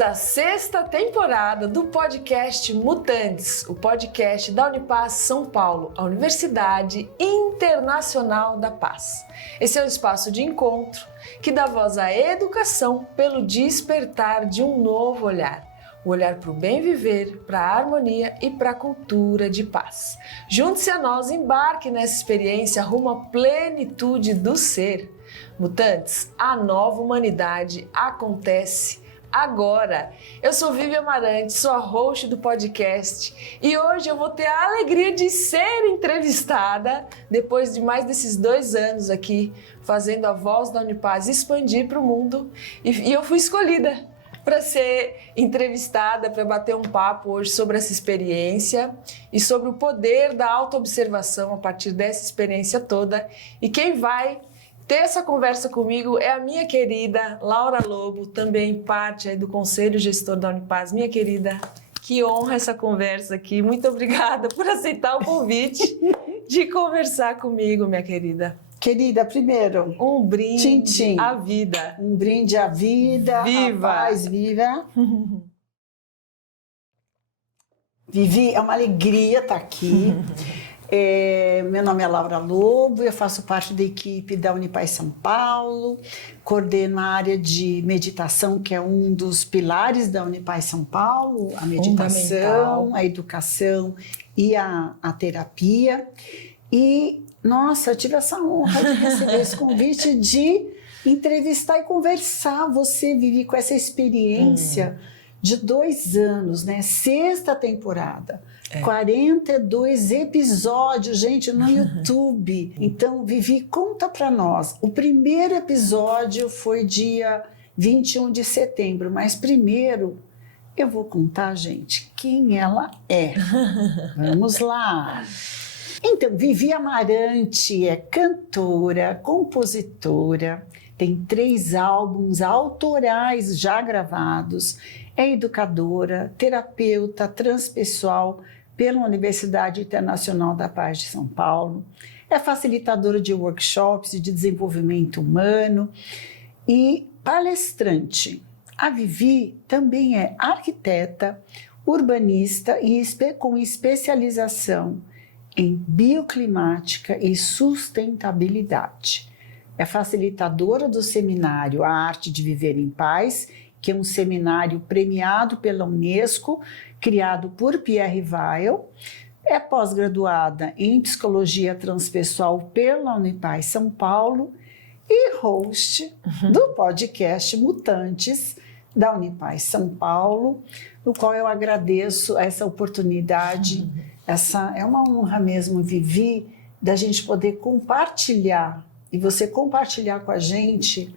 Bem-vindos à sexta temporada do podcast Mutantes, o podcast da Unipaz São Paulo, a Universidade Internacional da Paz. Esse é um espaço de encontro que dá voz à educação pelo despertar de um novo olhar. O olhar para o bem viver, para a harmonia e para a cultura de paz. Junte-se a nós, embarque nessa experiência rumo à plenitude do ser. Mutantes, a nova humanidade acontece agora. Eu sou Vivian Amarante, sou a host do podcast e hoje eu vou ter a alegria de ser entrevistada depois de mais desses 2 anos aqui fazendo a voz da Unipaz expandir para o mundo e eu fui escolhida para ser entrevistada, para bater um papo hoje sobre essa experiência e sobre o poder da autoobservação a partir dessa experiência toda. E quem vai ter essa conversa comigo é a minha querida Laura Lobo, também parte aí do Conselho Gestor da Unipaz. Minha querida, que honra essa conversa aqui. Muito obrigada por aceitar o convite de conversar comigo, minha querida. Querida, primeiro, um brinde tchim, tchim. à vida. Um brinde à vida, Viva! à paz, viva. Vivi, é uma alegria estar aqui. Meu nome é Laura Lobo, eu faço parte da equipe da Unipaz São Paulo, coordeno a área de meditação, que é um dos pilares da Unipaz São Paulo, a meditação, a educação e a terapia. E, nossa, eu tive essa honra de receber esse convite de entrevistar e conversar. Você, Vivi, com essa experiência de 2 anos, né? 6ª temporada. 42 episódios, gente, no YouTube. Então, Vivi, conta pra nós. O primeiro episódio foi dia 21 de setembro, mas primeiro eu vou contar, gente, quem ela é. Vamos lá. Então, Vivi Amarante é cantora, compositora, tem 3 álbuns autorais já gravados, é educadora, terapeuta transpessoal pela Universidade Internacional da Paz de São Paulo, é facilitadora de workshops de desenvolvimento humano e palestrante. A Vivi também é arquiteta, urbanista e com especialização em bioclimática e sustentabilidade. É facilitadora do seminário A Arte de Viver em Paz, que é um seminário premiado pela Unesco, criado por Pierre Weil. É pós-graduada em Psicologia Transpessoal pela Unipaz São Paulo e host do podcast Mutantes da Unipaz São Paulo, no qual eu agradeço essa oportunidade. Essa é uma honra mesmo, Vivi, da gente poder compartilhar e você compartilhar com a gente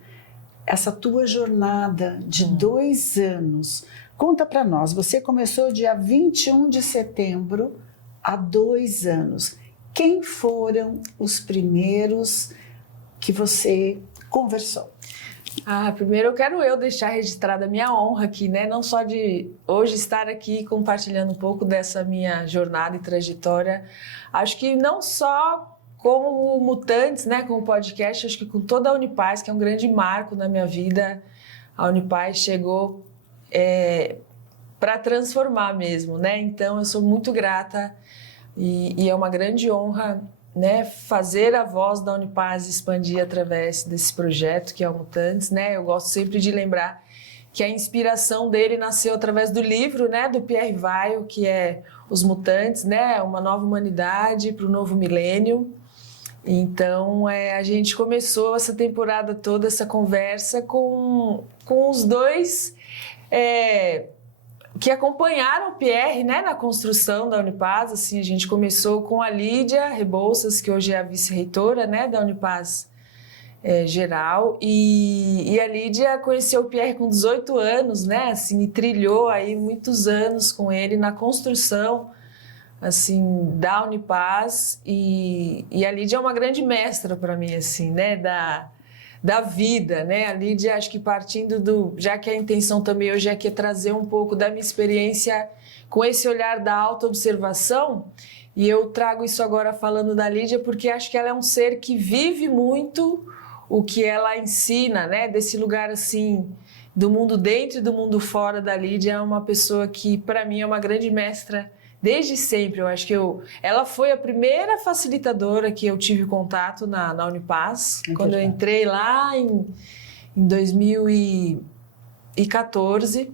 essa tua jornada de 2 anos. Conta para nós, você começou dia 21 de setembro há 2 anos. Quem foram os primeiros que você conversou? Primeiro eu quero deixar registrada a minha honra aqui, né? Não só de hoje estar aqui compartilhando um pouco dessa minha jornada e trajetória. Acho que não só com o Mutantes, né? Com o podcast, acho que com toda a Unipaz, que é um grande marco na minha vida. A Unipaz chegou para transformar mesmo, né? Então eu sou muito grata e é uma grande honra, né, fazer a voz da Unipaz expandir através desse projeto que é o Mutantes, né? Eu gosto sempre de lembrar que a inspiração dele nasceu através do livro, né, do Pierre Weil, que é Os Mutantes, né, uma nova humanidade para o novo milênio. Então, a gente começou essa temporada toda, essa conversa com os 2 que acompanharam o Pierre, né, na construção da Unipaz. Assim, a gente começou com a Lídia Rebouças, que hoje é a vice-reitora, né, da Unipaz geral, e a Lídia conheceu o Pierre com 18 anos, né, assim, e trilhou aí muitos anos com ele na construção assim, da Unipaz, e a Lídia é uma grande mestra para mim, assim, né, da vida, né, a Lídia, acho que partindo já que a intenção também hoje é trazer um pouco da minha experiência com esse olhar da autoobservação, e eu trago isso agora falando da Lídia, porque acho que ela é um ser que vive muito o que ela ensina, né, desse lugar, assim, do mundo dentro e do mundo fora da Lídia, é uma pessoa que, para mim, é uma grande mestra desde sempre. Eu acho que ela foi a primeira facilitadora que eu tive contato na Unipaz, quando eu entrei lá em 2014,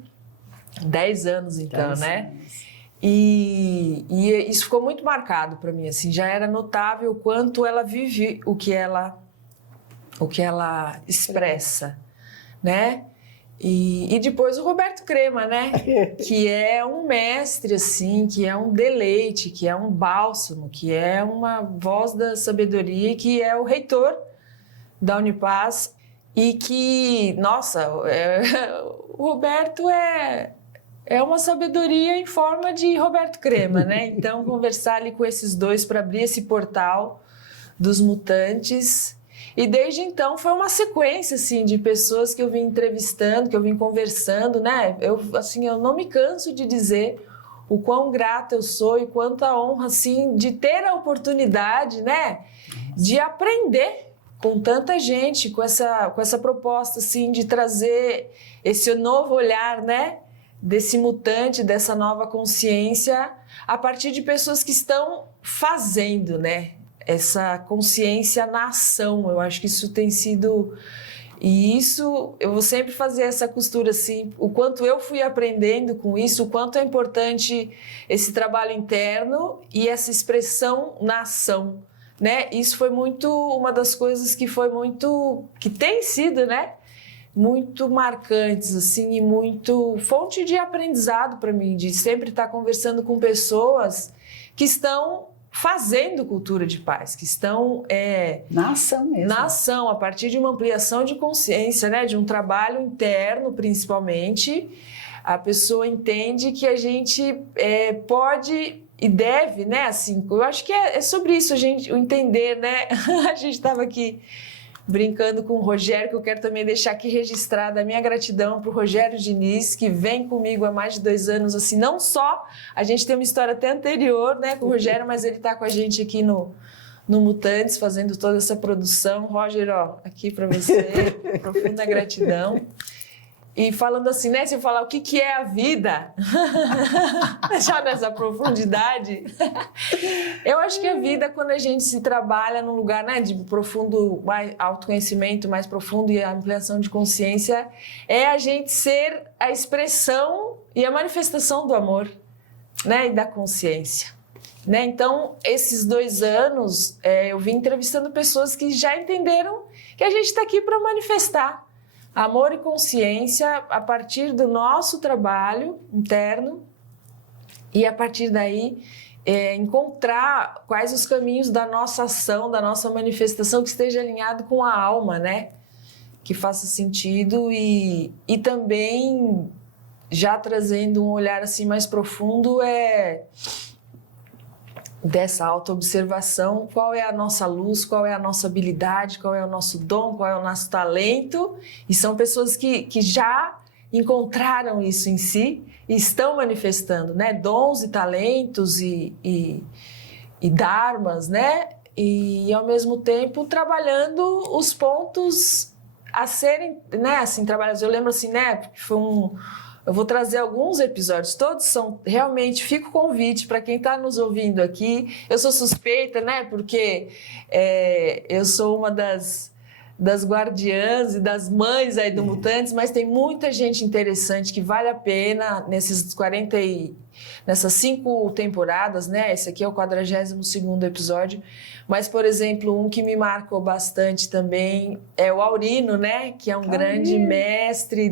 10 anos então, 10 né? Anos. E isso ficou muito marcado para mim, assim, já era notável o quanto ela vive o que ela expressa, né? E depois o Roberto Crema, né? Que é um mestre, assim, que é um deleite, que é um bálsamo, que é uma voz da sabedoria, que é o reitor da Unipaz e que, nossa, o Roberto é uma sabedoria em forma de Roberto Crema, né? Então, conversar ali com esses dois para abrir esse portal dos mutantes. E desde então foi uma sequência assim, de pessoas que eu vim entrevistando, que eu vim conversando, né? Eu não me canso de dizer o quão grata eu sou e quanta honra assim, de ter a oportunidade, né? De aprender com tanta gente, com essa proposta assim, de trazer esse novo olhar, né? Desse mutante, dessa nova consciência, a partir de pessoas que estão fazendo, né? Essa consciência na ação. Eu acho que isso tem sido... E isso, eu vou sempre fazer essa costura assim, o quanto eu fui aprendendo com isso, o quanto é importante esse trabalho interno e essa expressão na ação, né? Isso foi muito, uma das coisas que tem sido, né? Muito marcantes, assim, e muito fonte de aprendizado para mim, de sempre estar conversando com pessoas que estão fazendo cultura de paz, que estão na ação mesmo. Na ação, a partir de uma ampliação de consciência, né, de um trabalho interno, principalmente, a pessoa entende que a gente pode e deve, né, assim, eu acho que é sobre isso o entender, né, a gente estava aqui brincando com o Rogério, que eu quero também deixar aqui registrada a minha gratidão para o Rogério Diniz, que vem comigo há mais de 2 anos, assim, não só, a gente tem uma história até anterior, né, com o Rogério, mas ele está com a gente aqui no Mutantes, fazendo toda essa produção. Roger, ó, aqui para você, profunda gratidão. E falando assim, né, se eu falar o que é a vida, já nessa profundidade, eu acho que a vida, quando a gente se trabalha num lugar, né, de profundo autoconhecimento mais profundo e ampliação de consciência, é a gente ser a expressão e a manifestação do amor, né, e da consciência. Né? Então, esses 2 anos, eu vim entrevistando pessoas que já entenderam que a gente está aqui para manifestar amor e consciência a partir do nosso trabalho interno e a partir daí encontrar quais os caminhos da nossa ação, da nossa manifestação que esteja alinhado com a alma, né? Que faça sentido e também já trazendo um olhar assim mais profundo dessa autoobservação, qual é a nossa luz, qual é a nossa habilidade, qual é o nosso dom, qual é o nosso talento. E são pessoas que já encontraram isso em si e estão manifestando, né? Dons e talentos e dharmas, né? E, ao mesmo tempo, trabalhando os pontos a serem, né? Assim, trabalhados. Eu lembro assim, né? Porque foi eu vou trazer alguns episódios, todos são realmente, fica o convite para quem está nos ouvindo aqui. Eu sou suspeita, né, porque eu sou uma das guardiãs e das mães aí do Mutantes, mas tem muita gente interessante que vale a pena nessas 5 temporadas, né? Esse aqui é o 42º episódio, mas, por exemplo, um que me marcou bastante também é o Aurino, né? Que é um grande mestre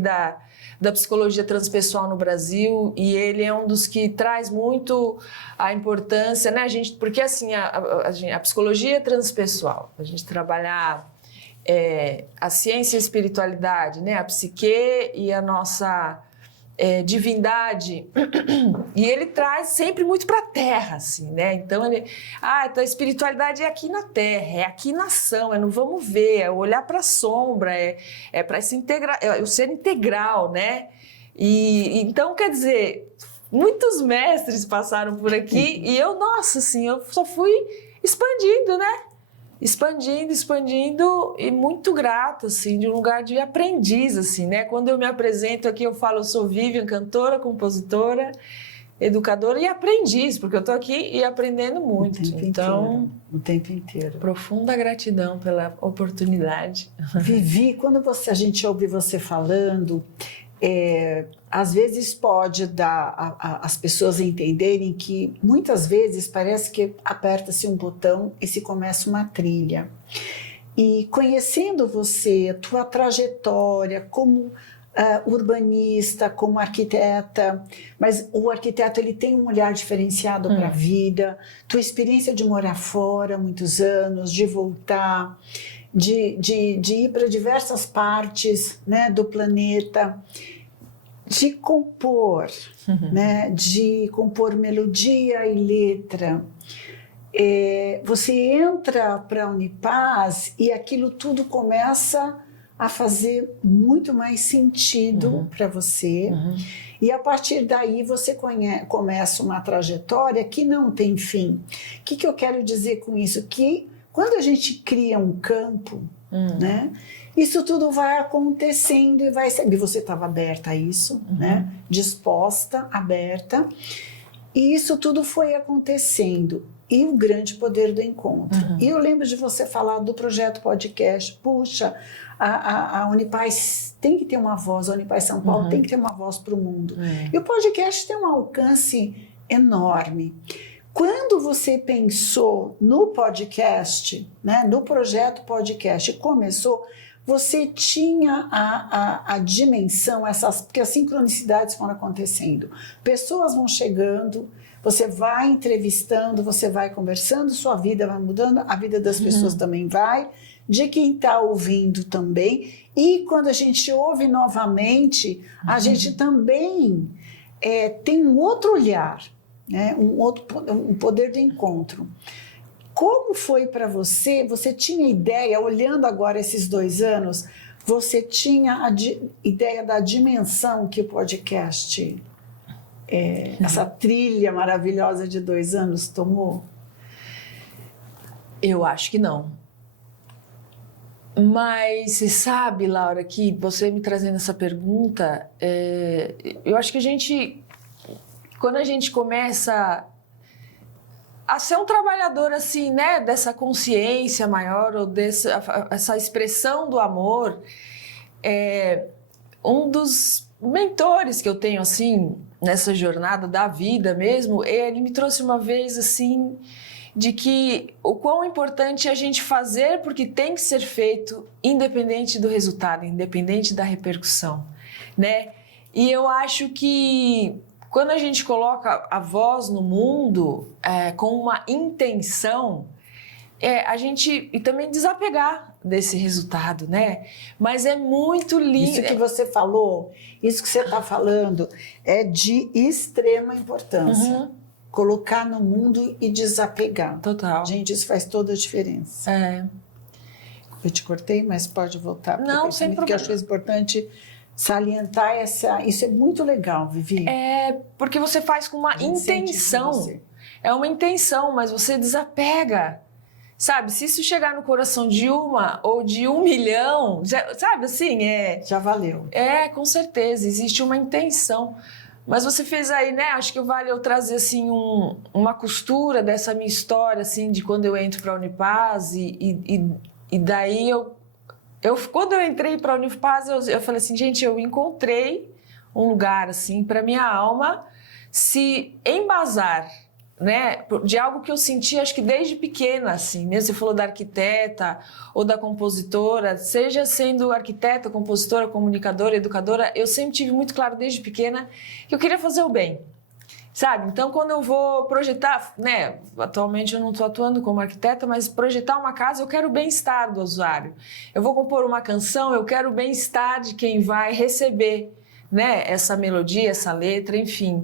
da psicologia transpessoal no Brasil, e ele é um dos que traz muito a importância, né, porque assim, a psicologia transpessoal, a gente trabalhar a ciência e a espiritualidade, né, a psique e a nossa divindade, e ele traz sempre muito para a Terra, assim, né? Então então a espiritualidade é aqui na Terra, é aqui na ação, é no vamos ver, é olhar para a sombra, é para se integrar, é o ser integral, né? E então, quer dizer, muitos mestres passaram por aqui e eu, nossa, assim, eu só fui expandindo, né? expandindo e muito grata, assim, de um lugar de aprendiz, assim, né? Quando eu me apresento aqui, eu falo, eu sou Vivian, cantora, compositora, educadora e aprendiz, porque eu tô aqui e aprendendo muito. O tempo inteiro. Profunda gratidão pela oportunidade. Vivi, quando a gente ouve você falando, às vezes pode dar as pessoas entenderem que muitas vezes parece que aperta-se um botão e se começa uma trilha. E conhecendo você, a tua trajetória como urbanista, como arquiteta, mas o arquiteto ele tem um olhar diferenciado para a vida, tua experiência de morar fora muitos anos, de voltar, de ir para diversas partes, né, do planeta, de compor, né, de compor melodia e letra. Você entra para a Unipaz e aquilo tudo começa a fazer muito mais sentido para você. E a partir daí você começa uma trajetória que não tem fim. O que eu quero dizer com isso? Que quando a gente cria um campo, né, isso tudo vai acontecendo e vai... E você estava aberta a isso, né, disposta, aberta. E isso tudo foi acontecendo. E o grande poder do encontro. E eu lembro de você falar do projeto podcast. Puxa, a Unipaz tem que ter uma voz, a Unipaz São Paulo tem que ter uma voz para o mundo. E o podcast tem um alcance enorme. Quando você pensou no podcast, né, no projeto podcast, começou, você tinha a dimensão, porque as sincronicidades foram acontecendo. Pessoas vão chegando, você vai entrevistando, você vai conversando, sua vida vai mudando, a vida das pessoas também vai, de quem está ouvindo também. E quando a gente ouve novamente, a gente também tem um outro olhar, né? Um poder de encontro. Como foi para você? Você tinha ideia, olhando agora esses 2 anos, você tinha a ideia da dimensão que o podcast, essa trilha maravilhosa de 2 anos tomou? Eu acho que não. Mas você sabe, Laura, que você me trazendo essa pergunta, eu acho que quando a gente começa a ser um trabalhador assim, né, dessa consciência maior ou essa expressão do amor, um dos mentores que eu tenho assim nessa jornada da vida mesmo, ele me trouxe uma vez assim de que o quão importante é a gente fazer porque tem que ser feito independente do resultado, independente da repercussão, né? E eu acho que quando a gente coloca a voz no mundo com uma intenção, a gente e também desapegar desse resultado, né? Mas é muito lindo. Isso que você falou, isso que você está falando é de extrema importância. Colocar no mundo e desapegar. Total. Gente, isso faz toda a diferença. Eu te cortei, mas pode voltar. Não, sem problema. Porque eu acho importante salientar isso é muito legal, Vivi. Porque você faz com uma intenção. É uma intenção, mas você desapega. Sabe, se isso chegar no coração de uma ou de 1 milhão, sabe assim, já valeu. Com certeza, existe uma intenção. Mas você fez aí, né? Acho que vale eu trazer assim uma costura dessa minha história, assim, de quando eu entro para a Unipaz e daí quando eu entrei para a Unipaz, eu falei assim, gente, eu encontrei um lugar assim para minha alma se embasar, né, de algo que eu senti, acho que desde pequena, assim, mesmo você falou da arquiteta ou da compositora, seja sendo arquiteta, compositora, comunicadora, educadora, eu sempre tive muito claro desde pequena que eu queria fazer o bem, sabe? Então, quando eu vou projetar, né, atualmente eu não estou atuando como arquiteta, mas projetar uma casa, eu quero o bem-estar do usuário. Eu vou compor uma canção, eu quero o bem-estar de quem vai receber, né, essa melodia, essa letra, enfim.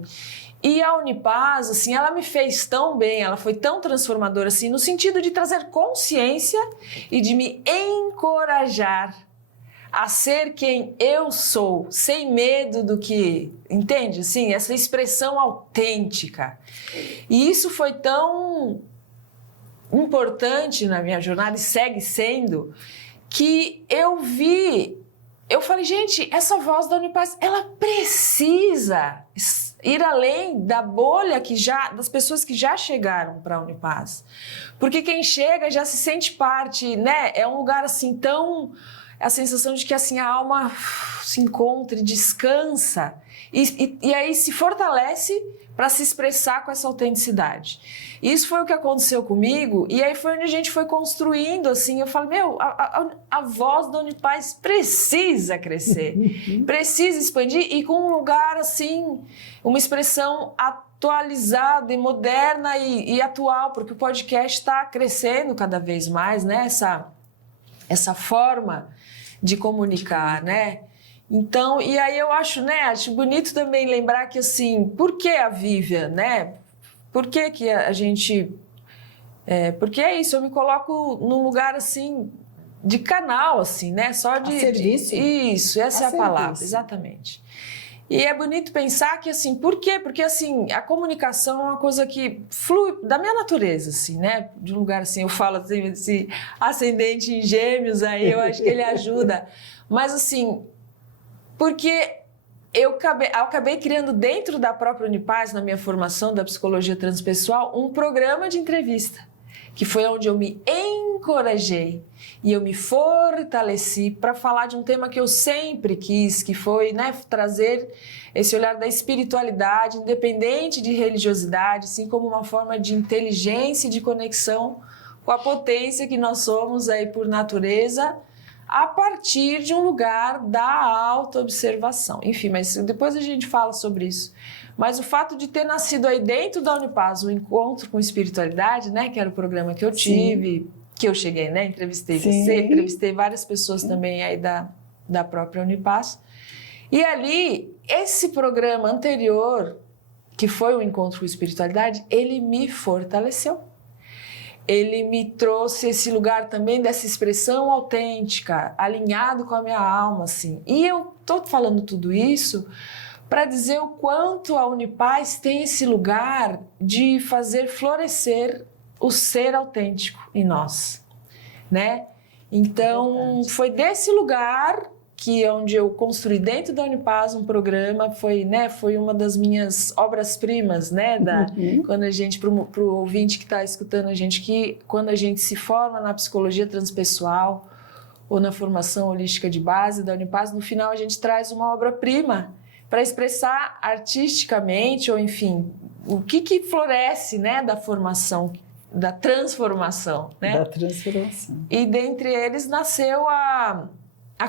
E a Unipaz, assim, ela me fez tão bem, ela foi tão transformadora, assim, no sentido de trazer consciência e de me encorajar a ser quem eu sou, sem medo do que, entende? Assim, essa expressão autêntica. E isso foi tão importante na minha jornada, e segue sendo, que eu falei, gente, essa voz da Unipaz, ela precisa ir além da bolha das pessoas que já chegaram para a Unipaz. Porque quem chega já se sente parte, né? É um lugar assim tão... a sensação de que assim, a alma se encontra e descansa e aí se fortalece para se expressar com essa autenticidade. Isso foi o que aconteceu comigo, e aí foi onde a gente foi construindo, assim, eu falo, a voz da Unipaz precisa crescer, precisa expandir, e com um lugar, assim, uma expressão atualizada e moderna e atual, porque o podcast está crescendo cada vez mais, né, essa forma de comunicar, né? Então, e aí eu acho bonito também lembrar que, assim, por que a Vivian, né? Por que a gente... porque é isso, eu me coloco num lugar, assim, de canal, assim, né? Só de... serviço. Isso, essa é a palavra, exatamente. E é bonito pensar que, assim, por quê? Porque, assim, a comunicação é uma coisa que flui da minha natureza, assim, né? De um lugar, assim, eu falo, assim, esse ascendente em Gêmeos aí, eu acho que ele ajuda. Mas, assim, porque eu acabei criando dentro da própria Unipaz, na minha formação da psicologia transpessoal, um programa de entrevista, que foi onde eu me encorajei e eu me fortaleci para falar de um tema que eu sempre quis, que foi, né, trazer esse olhar da espiritualidade, independente de religiosidade, assim como uma forma de inteligência e de conexão com a potência que nós somos aí por natureza, a partir de um lugar da autoobservação. Enfim, mas depois a gente fala sobre isso. Mas o fato de ter nascido aí dentro da Unipaz, o Encontro com Espiritualidade, né, que era o programa que eu tive, sim, que eu cheguei, né, entrevistei você, entrevistei várias pessoas também aí da própria Unipaz. E ali, esse programa anterior, que foi o Encontro com Espiritualidade, ele me fortaleceu. Ele me trouxe esse lugar também dessa expressão autêntica, alinhado com a minha alma, assim. E eu tô falando tudo isso para dizer o quanto a Unipaz tem esse lugar de fazer florescer o ser autêntico em nós, né? Então, foi desse lugar que é onde eu construí dentro da Unipaz um programa, foi uma das minhas obras-primas, né? Quando a gente, pro ouvinte que está escutando a gente, que quando a gente se forma na psicologia transpessoal ou na formação holística de base da Unipaz, no final a gente traz uma obra-prima para expressar artisticamente, ou enfim, o que floresce, né, da formação, da transformação, né? Da transformação. E dentre eles nasceu a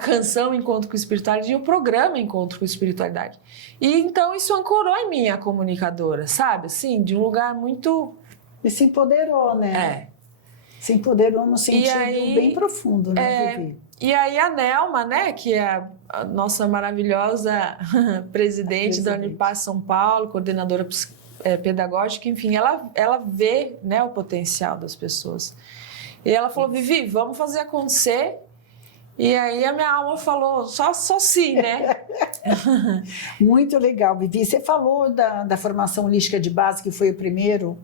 canção Encontro com Espiritualidade e o programa Encontro com Espiritualidade. E então isso ancorou em mim a comunicadora, sabe? Assim, de um lugar muito... E se empoderou, né? Se empoderou no sentido bem profundo, né, Vivi? E aí a Nelma, né, que é a nossa maravilhosa presidente da Unipaz São Paulo, coordenadora pedagógica, enfim, ela vê, né, o potencial das pessoas. E ela falou, Vivi, vamos fazer acontecer. E aí a minha alma falou, só sim, né? Muito legal, Vivi. Você falou da formação holística de base, que foi o primeiro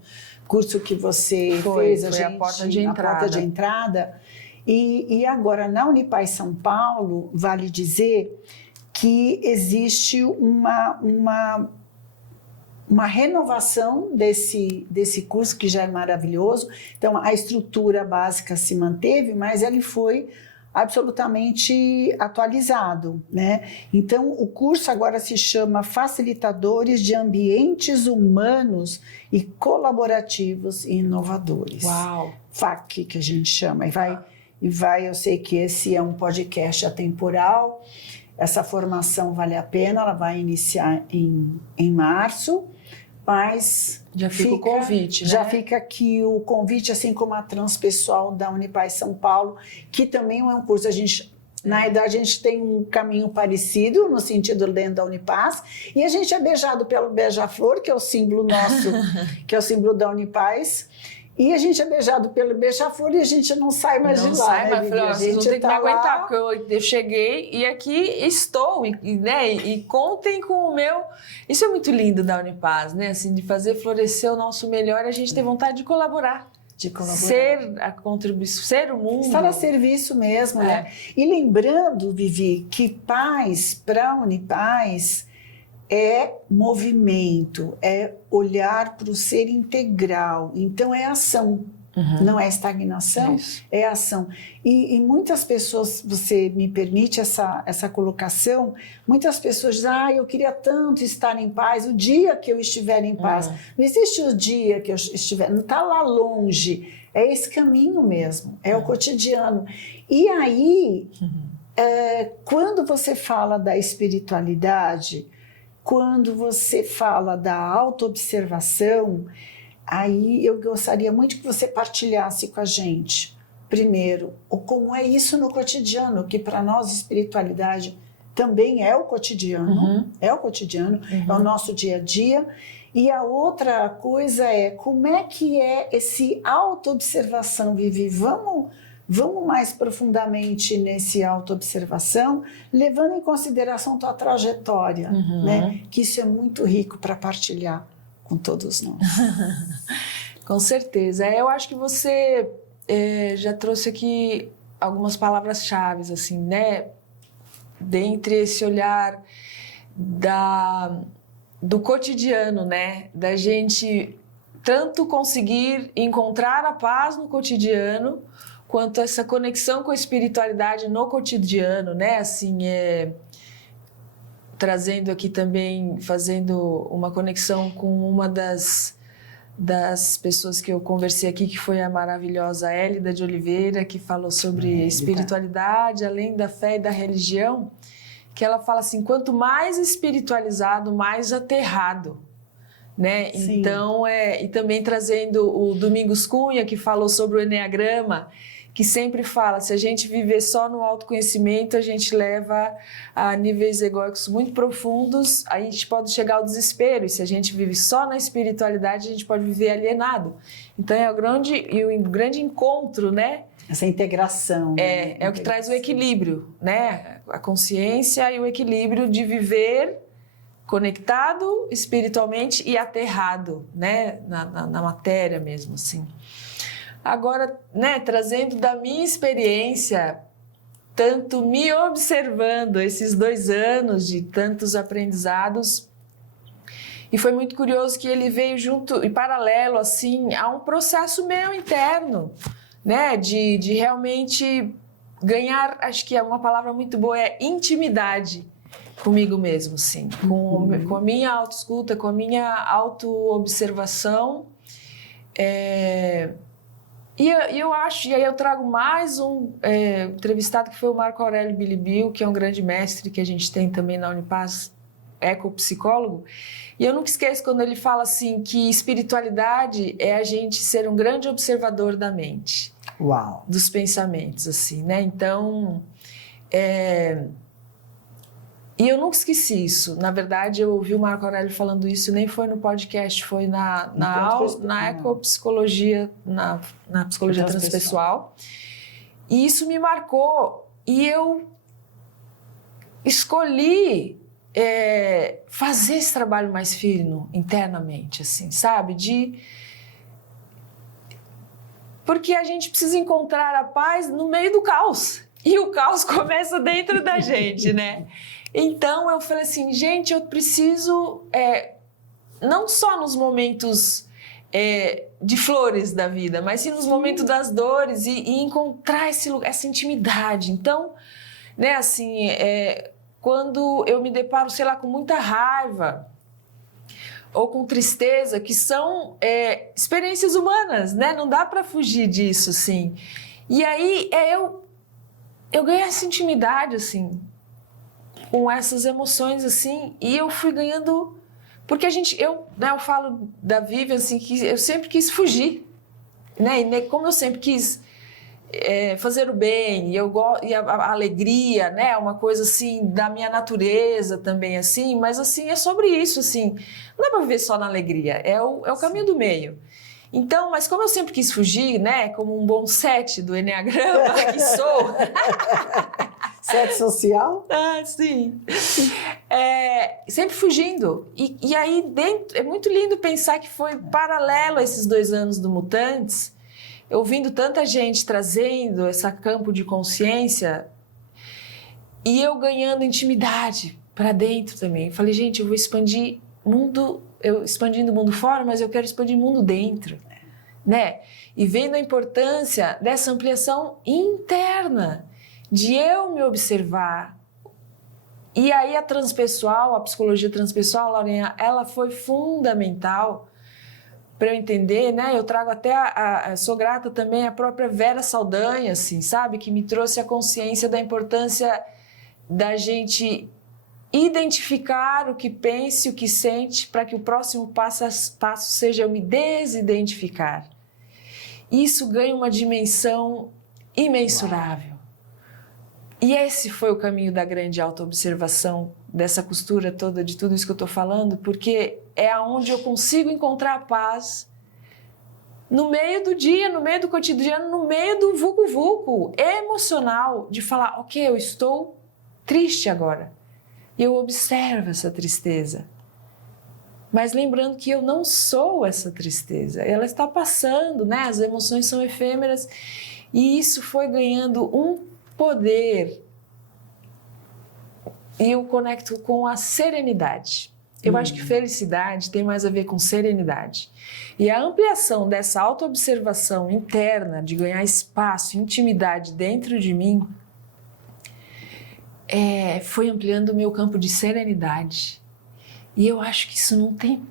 curso que você fez, foi a porta de entrada. E agora, na Unipaz São Paulo, vale dizer que existe uma renovação desse curso, que já é maravilhoso. Então, a estrutura básica se manteve, mas ele foi absolutamente atualizado, né? Então, o curso agora se chama Facilitadores de Ambientes Humanos e Colaborativos e Inovadores. Uau! FAC, que a gente chama. Eu sei que esse é um podcast atemporal, essa formação vale a pena, ela vai iniciar em março, mas... Já fica o convite, né? Já fica aqui o convite, assim como a Transpessoal da Unipaz São Paulo, que também é um curso, na verdade, a gente tem um caminho parecido, no sentido dentro da Unipaz, e a gente é beijado pelo beija-flor, que é o símbolo nosso, que é o símbolo da Unipaz, e a gente é beijado pelo beija-flor e a gente não sai mais de lá. Não sai, né, mas vocês não tem que me aguentar, porque eu cheguei e aqui estou, né? E contem com o meu... Isso é muito lindo da Unipaz, né? Assim, de fazer florescer o nosso melhor, a gente tem vontade de colaborar, de colaborar. Ser a contribuição, ser o mundo. Estar a serviço mesmo, né? E lembrando, Vivi, que paz para a Unipaz é movimento, é olhar para o ser integral. Então é ação, não é estagnação, é ação. E muitas pessoas, você me permite essa colocação, muitas pessoas dizem, eu queria tanto estar em paz o dia que eu estiver em paz. Não existe o dia que eu estiver, não está lá longe, é esse caminho mesmo, é o cotidiano. E aí, quando você fala da espiritualidade, quando você fala da autoobservação, aí eu gostaria muito que você partilhasse com a gente, primeiro, como é isso no cotidiano, que para nós espiritualidade também é o cotidiano, é o nosso dia a dia. E a outra coisa é, como é que é esse autoobservação, Vivi? Vamos mais profundamente nesse autoobservação, levando em consideração tua trajetória, né? Que isso é muito rico para partilhar com todos nós. Com certeza. Eu acho que você já trouxe aqui algumas palavras-chave, assim, né? Dentre esse olhar do cotidiano, né? Da gente tanto conseguir encontrar a paz no cotidiano, quanto essa conexão com a espiritualidade no cotidiano, né? Assim, trazendo aqui também, fazendo uma conexão com uma das pessoas que eu conversei aqui, que foi a maravilhosa Hélida de Oliveira, que falou sobre espiritualidade, além da fé e da religião, que ela fala assim, quanto mais espiritualizado, mais aterrado. Né? Então, e também trazendo o Domingos Cunha, que falou sobre o Eneagrama, que sempre fala, se a gente viver só no autoconhecimento, a gente leva a níveis egóicos muito profundos, a gente pode chegar ao desespero, e se a gente vive só na espiritualidade, a gente pode viver alienado. Então é o grande encontro, né? Essa integração. É o que traz o equilíbrio, né? A consciência e o equilíbrio de viver conectado espiritualmente e aterrado, né? Na matéria mesmo, assim. Agora, né, trazendo da minha experiência, tanto me observando esses 2 anos de tantos aprendizados, e foi muito curioso que ele veio junto, em paralelo, assim, a um processo meu interno, né, de realmente ganhar, acho que é uma palavra muito boa, é intimidade comigo mesmo, assim, com a minha autoescuta, com a minha autoobservação, E eu acho, e aí eu trago mais um entrevistado que foi o Marco Aurélio Bilibil, que é um grande mestre que a gente tem também na Unipaz, ecopsicólogo, e eu nunca esqueço quando ele fala assim que espiritualidade é a gente ser um grande observador da mente. Uau. Dos pensamentos, assim, né? Então, e eu nunca esqueci isso. Na verdade, eu ouvi o Marco Aurélio falando isso, nem foi no podcast, foi na ecopsicologia, na psicologia transpessoal. E isso me marcou. E eu escolhi fazer esse trabalho mais fino internamente, assim, sabe? Porque a gente precisa encontrar a paz no meio do caos. E o caos começa dentro da gente, né? Então, eu falei assim, gente, eu preciso, não só nos momentos de flores da vida, mas sim nos momentos das dores e encontrar essa intimidade. Então, né, assim, quando eu me deparo, sei lá, com muita raiva ou com tristeza, que são experiências humanas, né? Não dá para fugir disso, assim. E aí, eu ganhei essa intimidade, assim, com essas emoções, assim, e eu fui ganhando... Porque eu falo da Vivian, assim, que eu sempre quis fugir, né? E como eu sempre quis fazer o bem, e a alegria, né? Uma coisa, assim, da minha natureza também, assim, mas, assim, é sobre isso, assim. Não dá para viver só na alegria, é o caminho do meio. Então, mas como eu sempre quis fugir, né? Como um bom 7 do Eneagrama que sou... 7 social? Ah, sim. Sempre fugindo. E aí dentro, é muito lindo pensar que foi paralelo a esses 2 anos do Mutantes ouvindo tanta gente trazendo esse campo de consciência e eu ganhando intimidade para dentro também. Falei, gente, eu vou expandir mundo, eu expandindo o mundo fora, mas eu quero expandir o mundo dentro, né? E vendo a importância dessa ampliação interna, de eu me observar. E aí a transpessoal, a psicologia transpessoal, Laurinha, ela foi fundamental para eu entender, né? Eu trago até, sou grata também à própria Vera Saldanha, assim, sabe? Que me trouxe a consciência da importância da gente identificar o que pensa e o que sente para que o próximo passo seja eu me desidentificar. Isso ganha uma dimensão imensurável. E esse foi o caminho da grande autoobservação, dessa costura toda, de tudo isso que eu estou falando, porque é aonde eu consigo encontrar a paz no meio do dia, no meio do cotidiano, no meio do vucu-vucu emocional, de falar, ok, eu estou triste agora. E eu observo essa tristeza. Mas lembrando que eu não sou essa tristeza, ela está passando, né? As emoções são efêmeras e isso foi ganhando um poder. E eu conecto com a serenidade. Eu acho que felicidade tem mais a ver com serenidade. E a ampliação dessa autoobservação interna, de ganhar espaço, intimidade dentro de mim, foi ampliando o meu campo de serenidade. E eu acho que isso não tem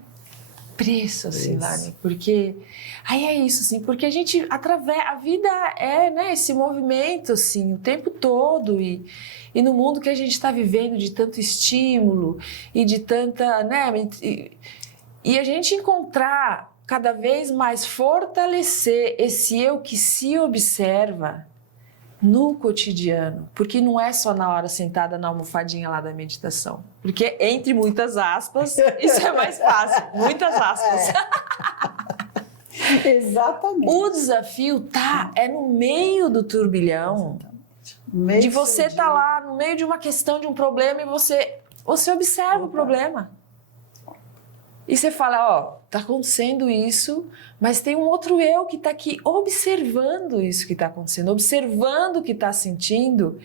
preço, assim, Lani, porque aí é isso, assim, porque a gente a vida é, né, esse movimento, assim, o tempo todo e no mundo que a gente está vivendo de tanto estímulo e de tanta, né, e a gente encontrar cada vez mais fortalecer esse eu que se observa no cotidiano, porque não é só na hora sentada na almofadinha lá da meditação, porque entre muitas aspas, isso é mais fácil, muitas aspas. Exatamente. O desafio é no meio do turbilhão, de você estar lá no meio de uma questão, de um problema e você observa o problema. E você fala, ó, tá acontecendo isso, mas tem um outro eu que tá aqui observando isso que tá acontecendo, observando o que tá sentindo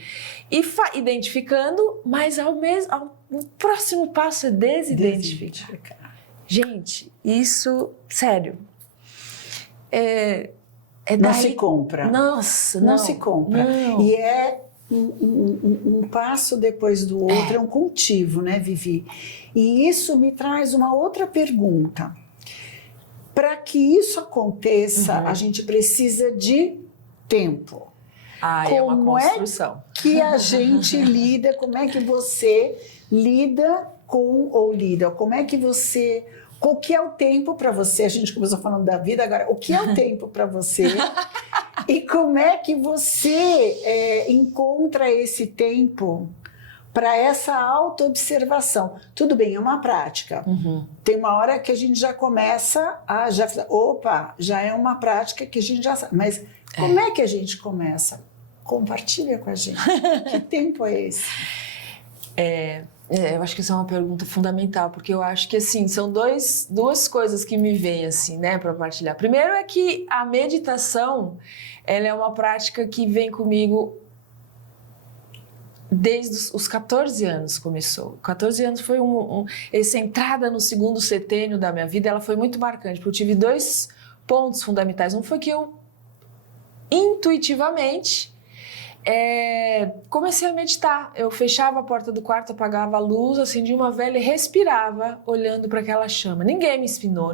e identificando, mas o próximo passo é desidentificar. Gente, isso, sério, não se compra. Nossa, não se compra. Não. E é um passo depois do outro, é um cultivo, né, Vivi? E isso me traz uma outra pergunta. Para que isso aconteça, a gente precisa de tempo. É uma construção. Que a gente lida, como é que você lida com, ou lida, como é que você... O que é o tempo para você? A gente começou falando da vida, agora, o que é o tempo para você? E como é que você encontra esse tempo para essa autoobservação? Tudo bem, é uma prática. Tem uma hora que a gente já começa a... já é uma prática que a gente já sabe. Mas como é que a gente começa? Compartilha com a gente. Que tempo é esse? Eu acho que isso é uma pergunta fundamental, porque eu acho que, assim, são duas coisas que me vêm, assim, né, para partilhar. Primeiro é que a meditação, ela é uma prática que vem comigo desde os 14 anos começou. 14 anos foi essa entrada no segundo setênio da minha vida, ela foi muito marcante, porque eu tive 2 pontos fundamentais. Um foi que eu, intuitivamente, comecei a meditar. Eu fechava a porta do quarto, apagava a luz, acendia uma vela e respirava olhando para aquela chama. Ninguém me ensinou,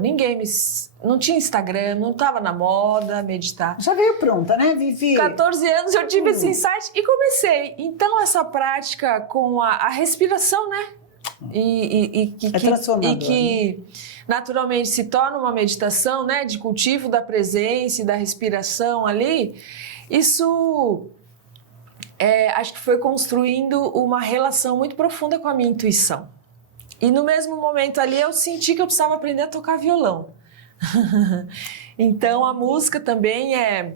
não tinha Instagram, não estava na moda meditar. Já veio pronta, né, Vivi? 14 anos eu tive esse insight e comecei. Então essa prática com a respiração, né? E que naturalmente se torna uma meditação, né? De cultivo da presença e da respiração ali. Isso... acho que foi construindo uma relação muito profunda com a minha intuição. E no mesmo momento ali eu senti que eu precisava aprender a tocar violão. Então a música também é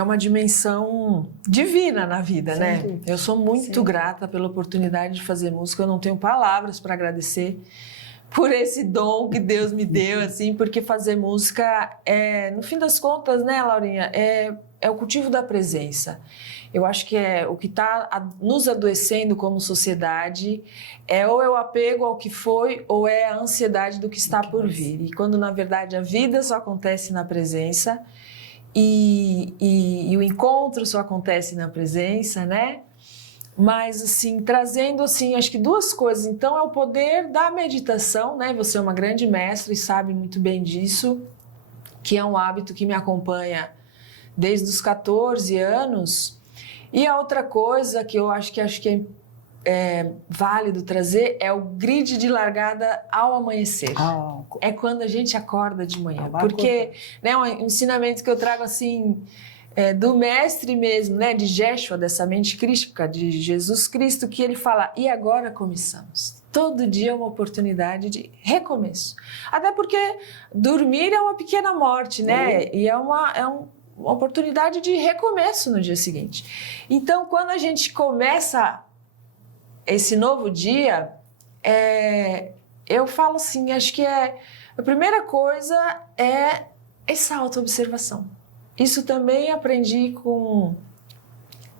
uma dimensão divina na vida, Sem né? dúvida. Eu sou muito grata pela oportunidade de fazer música, eu não tenho palavras para agradecer, por esse dom que Deus me deu, assim, porque fazer música no fim das contas, né, Laurinha, é o cultivo da presença. Eu acho que o que está nos adoecendo como sociedade ou é o apego ao que foi ou é a ansiedade do que está por vir. E quando, na verdade, a vida só acontece na presença e o encontro só acontece na presença, né? Mas, assim, trazendo, assim, acho que duas coisas. Então, é o poder da meditação, né? Você é uma grande mestra e sabe muito bem disso, que é um hábito que me acompanha desde os 14 anos. E a outra coisa que eu acho que é válido trazer é o grid de largada ao amanhecer. É quando a gente acorda de manhã. Porque, né, um ensinamento que eu trago, assim... do mestre mesmo, né, de Jeshua, dessa mente crística de Jesus Cristo, que ele fala, e agora começamos. Todo dia é uma oportunidade de recomeço. Até porque dormir é uma pequena morte, né? E é uma oportunidade de recomeço no dia seguinte. Então, quando a gente começa esse novo dia, eu falo assim, acho que a primeira coisa é essa autoobservação. Isso também aprendi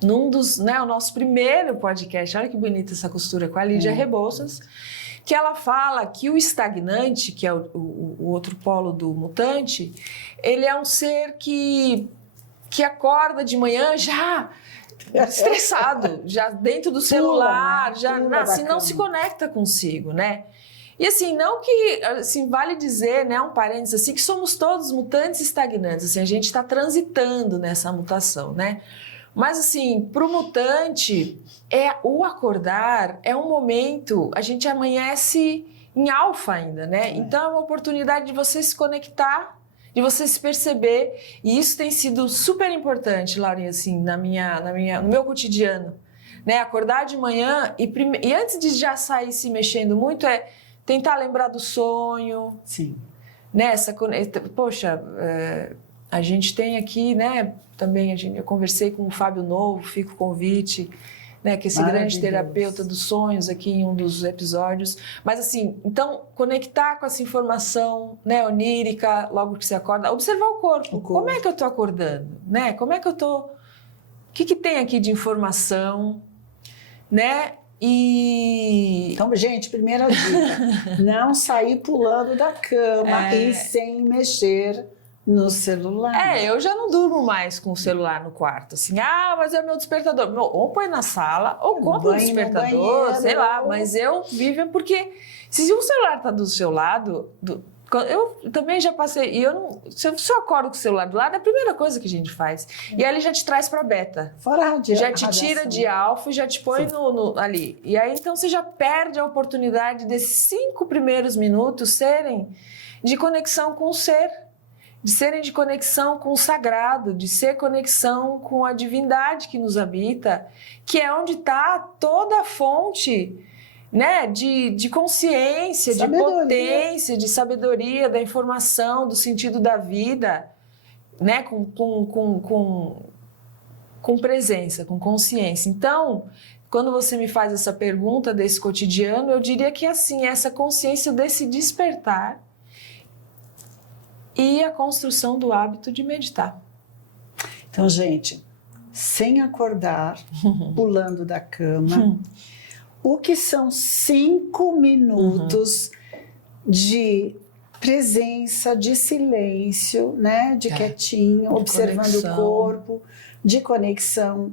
num dos, né, o nosso primeiro podcast, olha que bonita essa costura, com a Lídia Rebouças, que ela fala que o estagnante, que é o outro polo do mutante, ele é um ser que acorda de manhã já estressado, já dentro do celular, não se conecta consigo, né? E assim, não que, assim, vale dizer, né, um parênteses assim, que somos todos mutantes estagnantes, assim, a gente está transitando nessa mutação, né? Mas assim, para o mutante, o acordar é um momento, a gente amanhece em alfa ainda, né? Então é uma oportunidade de você se conectar, de você se perceber, e isso tem sido super importante, Laurinha, assim, no meu cotidiano, né? Acordar de manhã e antes de já sair se mexendo muito, tentar lembrar do sonho. Sim. Né? Poxa, a gente tem aqui, né? Também eu conversei com o Fábio Novo, fica o convite, né? Que é esse grande terapeuta dos sonhos aqui em um dos episódios. Mas assim, então, conectar com essa informação, né, onírica, logo que você acorda, observar o corpo. Como é que eu estou acordando? Né? Como é que eu estou... O que tem aqui de informação? Né? Então, gente, primeira dica, não sair pulando da cama e sem mexer no celular. Eu já não durmo mais com o celular no quarto, assim, mas é o meu despertador. Ou põe na sala, ou compra um despertador, sei lá, mas eu vivo porque se o celular está do seu lado... Eu também já passei, se eu acordo com o celular do lado, é a primeira coisa que a gente faz. E aí ele já te traz para beta. Fora a já te tira de alfa e já te põe ali. E aí então você já perde a oportunidade desses 5 primeiros minutos serem de conexão com o ser, de serem de conexão com o sagrado, de ser conexão com a divindade que nos habita, que é onde está toda a fonte... né, de consciência, de potência, de sabedoria, da informação, do sentido da vida, né, com presença, com consciência. Então, quando você me faz essa pergunta desse cotidiano, eu diria que assim, essa consciência desse despertar e a construção do hábito de meditar. Então, gente, sem acordar, pulando da cama... O que são 5 minutos de presença, de silêncio, né? De quietinho, observando o corpo, de conexão.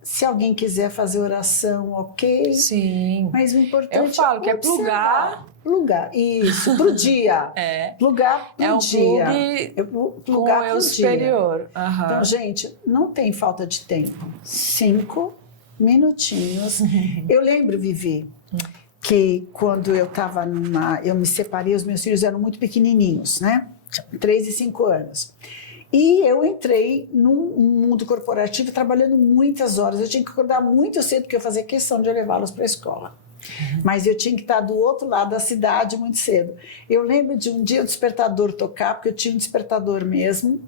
Se alguém quiser fazer oração, ok. Sim. Mas o importante eu falo que é plugar. Isso, pro dia. Plugar pro dia. Plugar com o eu superior. Então, gente, não tem falta de tempo. 5 minutinhos. Eu lembro, Vivi, que quando eu me separei, os meus filhos eram muito pequenininhos, né? 3 e 5 anos. E eu entrei num mundo corporativo trabalhando muitas horas. Eu tinha que acordar muito cedo, porque eu fazia questão de levá-los para a escola. Mas eu tinha que estar do outro lado da cidade muito cedo. Eu lembro de um dia o despertador tocar, porque eu tinha um despertador mesmo.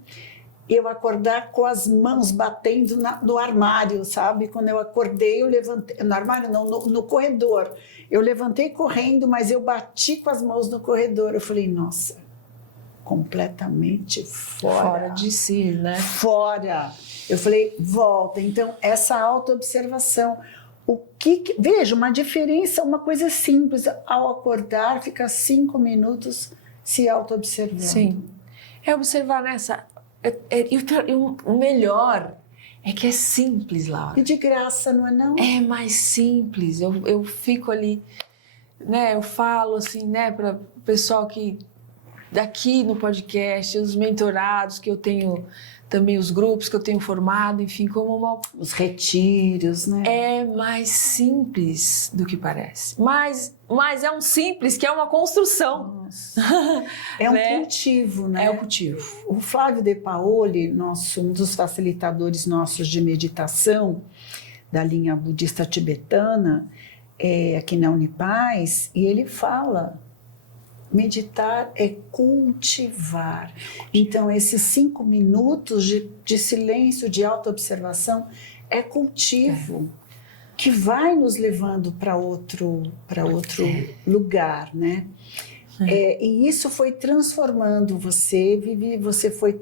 eu acordar com as mãos batendo no armário, sabe? Quando eu acordei, eu levantei, no armário não, no corredor. Eu levantei correndo, mas eu bati com as mãos no corredor. Eu falei, nossa, completamente Fora de si, né? Fora. Eu falei, volta. Então, essa autoobservação. Veja, uma diferença, uma coisa simples. Ao acordar, fica 5 minutos se autoobservando. Sim. É observar nessa... o melhor é que é simples, Laura. E de graça, não é não? É mais simples. Eu fico ali, né? Eu falo assim, né? Para o pessoal que... Daqui no podcast, os mentorados que eu tenho... Também os grupos que eu tenho formado, enfim, como os retiros, né? É mais simples do que parece. Mas é um simples que é uma construção. É um cultivo, né? É um cultivo. O Flávio De Paoli, um dos facilitadores nossos de meditação da linha budista tibetana, aqui na Unipaz, e ele fala... Meditar é cultivar. Então, esses 5 minutos de silêncio, de autoobservação, é cultivo que vai nos levando para outro lugar, né? E isso foi transformando você, Vivi, você foi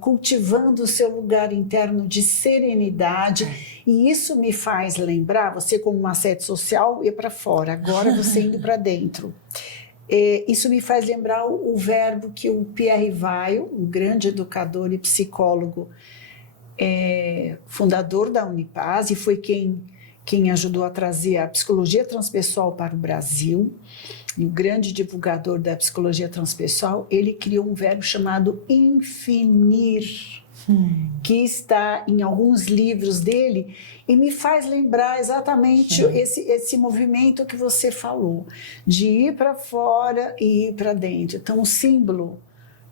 cultivando o seu lugar interno de serenidade. E isso me faz lembrar, você como uma ascete social ia para fora, agora você indo para dentro. Isso me faz lembrar o verbo que o Pierre Weil, um grande educador e psicólogo, fundador da Unipaz, e foi quem ajudou a trazer a psicologia transpessoal para o Brasil, e o grande divulgador da psicologia transpessoal, ele criou um verbo chamado infinir, que está em alguns livros dele, e me faz lembrar exatamente esse movimento que você falou, de ir para fora e ir para dentro. Então, o símbolo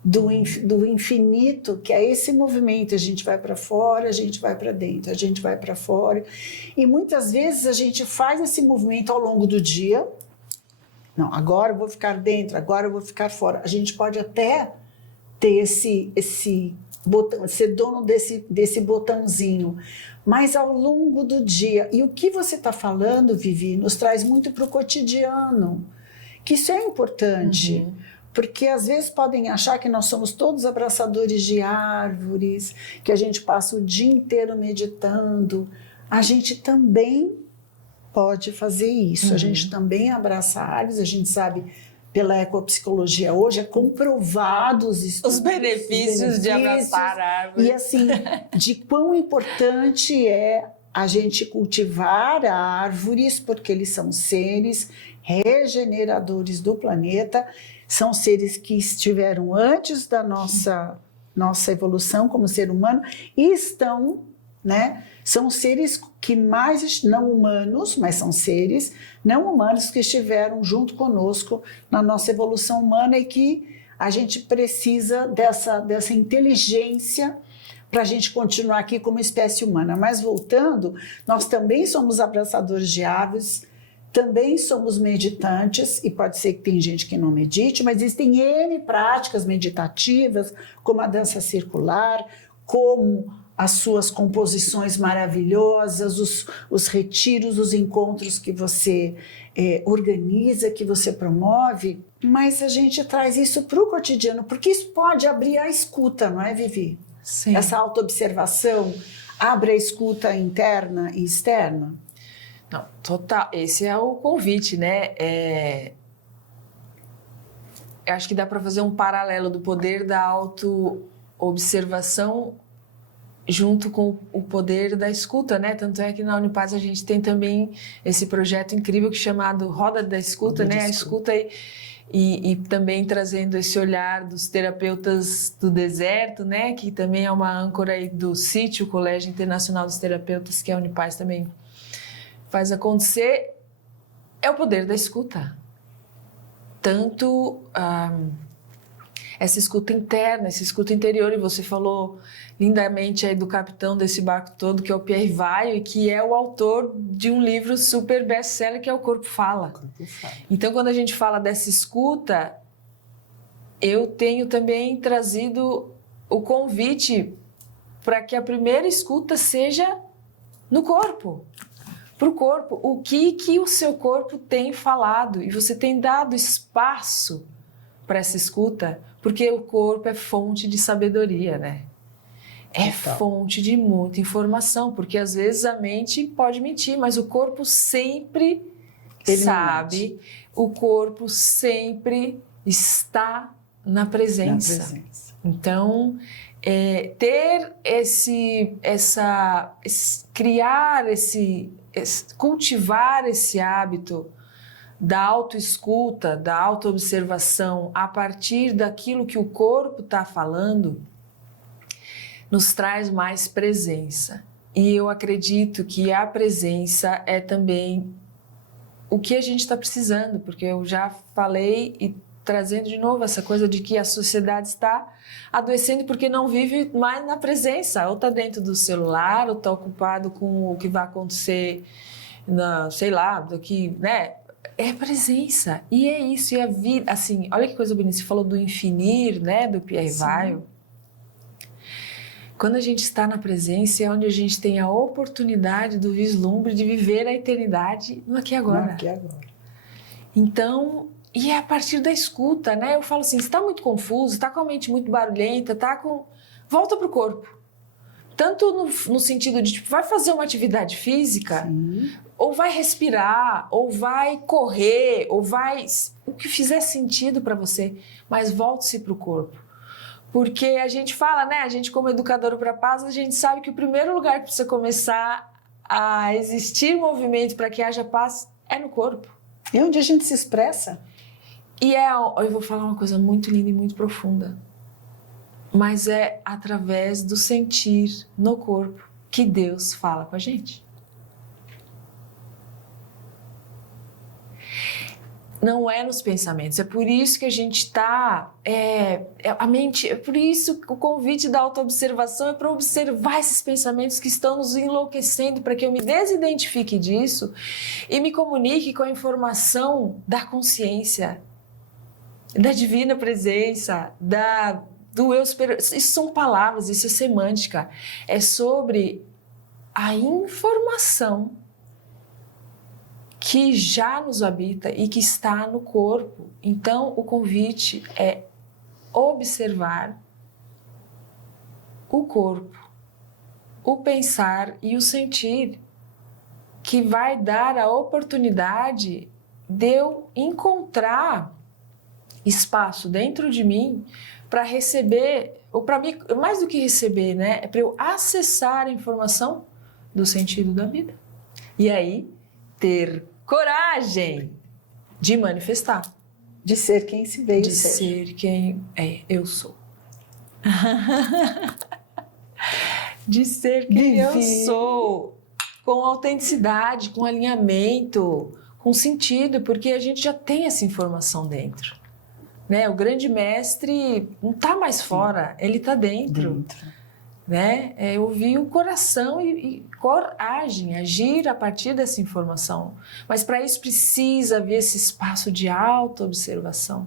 do infinito, que é esse movimento, a gente vai para fora, a gente vai para dentro, a gente vai para fora. E muitas vezes a gente faz esse movimento ao longo do dia. Não, agora eu vou ficar dentro, agora eu vou ficar fora. A gente pode até ter esse botão, ser dono desse botãozinho, mas ao longo do dia. E o que você está falando, Vivi, nos traz muito para o cotidiano, que isso é importante, porque às vezes podem achar que nós somos todos abraçadores de árvores, que a gente passa o dia inteiro meditando. A gente também pode fazer isso, a gente também abraça árvores, a gente sabe... Pela ecopsicologia hoje, é comprovado os benefícios de abraçar a árvore. E assim, de quão importante é a gente cultivar árvores, porque eles são seres regeneradores do planeta, são seres que estiveram antes da nossa evolução como ser humano e estão, né? São seres que mais, não humanos, mas são seres não humanos que estiveram junto conosco na nossa evolução humana e que a gente precisa dessa inteligência para a gente continuar aqui como espécie humana. Mas voltando, nós também somos abraçadores de árvores, também somos meditantes, e pode ser que tem gente que não medite, mas existem N práticas meditativas, como a dança circular, como as suas composições maravilhosas, os retiros, os encontros que você organiza, que você promove, mas a gente traz isso para o cotidiano, porque isso pode abrir a escuta, não é, Vivi? Sim. Essa autoobservação abre a escuta interna e externa? Não, total. Esse é o convite, né? Eu acho que dá para fazer um paralelo do poder da autoobservação junto com o poder da escuta, né? Tanto é que na Unipaz a gente tem também esse projeto incrível que é chamado Roda da Escuta, né? A escuta e também trazendo esse olhar dos terapeutas do deserto, né? Que também é uma âncora aí do sítio, o Colégio Internacional dos Terapeutas, que a Unipaz também faz acontecer. É o poder da escuta. Tanto essa escuta interna, essa escuta interior, e você falou lindamente aí do capitão desse barco todo, que é o Pierre Weil, e que é o autor de um livro super best-seller, que é O Corpo Fala. Então, quando a gente fala dessa escuta, eu tenho também trazido o convite para que a primeira escuta seja no corpo. Para o corpo, o que o seu corpo tem falado, e você tem dado espaço para essa escuta, porque o corpo é fonte de sabedoria, né? É fonte de muita informação, porque às vezes a mente pode mentir, mas o corpo sempre sabe, o corpo sempre está na presença. Então, cultivar esse hábito da autoescuta, da autoobservação a partir daquilo que o corpo está falando, nos traz mais presença. E eu acredito que a presença é também o que a gente está precisando, porque eu já falei e trazendo de novo essa coisa de que a sociedade está adoecendo porque não vive mais na presença, ou está dentro do celular, ou está ocupado com o que vai acontecer, sei lá, daqui, né? É presença, e é isso, e a vida, assim, olha que coisa bonita, você falou do infinir, né, do Pierre Weil. Quando a gente está na presença é onde a gente tem a oportunidade do vislumbre de viver a eternidade no aqui e agora. No aqui e agora. Então, e é a partir da escuta, né? Eu falo assim, você está muito confuso, está com a mente muito barulhenta, volta para o corpo. Tanto no sentido de, tipo, vai fazer uma atividade física, ou vai respirar, ou vai correr, ou vai... O que fizer sentido para você, mas volte-se para o corpo. Porque a gente fala, né? A gente como educador para a paz, a gente sabe que o primeiro lugar que precisa começar a existir movimento para que haja paz é no corpo. E onde a gente se expressa. E eu vou falar uma coisa muito linda e muito profunda. Mas é através do sentir no corpo que Deus fala com a gente. Não é nos pensamentos, é por isso que a gente está... a mente, é por isso que o convite da autoobservação é para observar esses pensamentos que estão nos enlouquecendo, para que eu me desidentifique disso e me comunique com a informação da consciência, da divina presença, do eu superior. Isso são palavras, isso é semântica. É sobre a informação que já nos habita e que está no corpo. Então, o convite é observar o corpo, o pensar e o sentir, que vai dar a oportunidade de eu encontrar espaço dentro de mim para receber, ou para mim, mais do que receber, né? É para eu acessar a informação do sentido da vida. E aí, ter coragem de manifestar. De ser quem se veio de ser. ser quem eu sou. De ser quem eu sou. Com autenticidade, com alinhamento, com sentido, porque a gente já tem essa informação dentro. Né? O grande mestre não está mais fora, ele está dentro. Né? É ouvir o coração e coragem, agir a partir dessa informação. Mas para isso precisa haver esse espaço de autoobservação,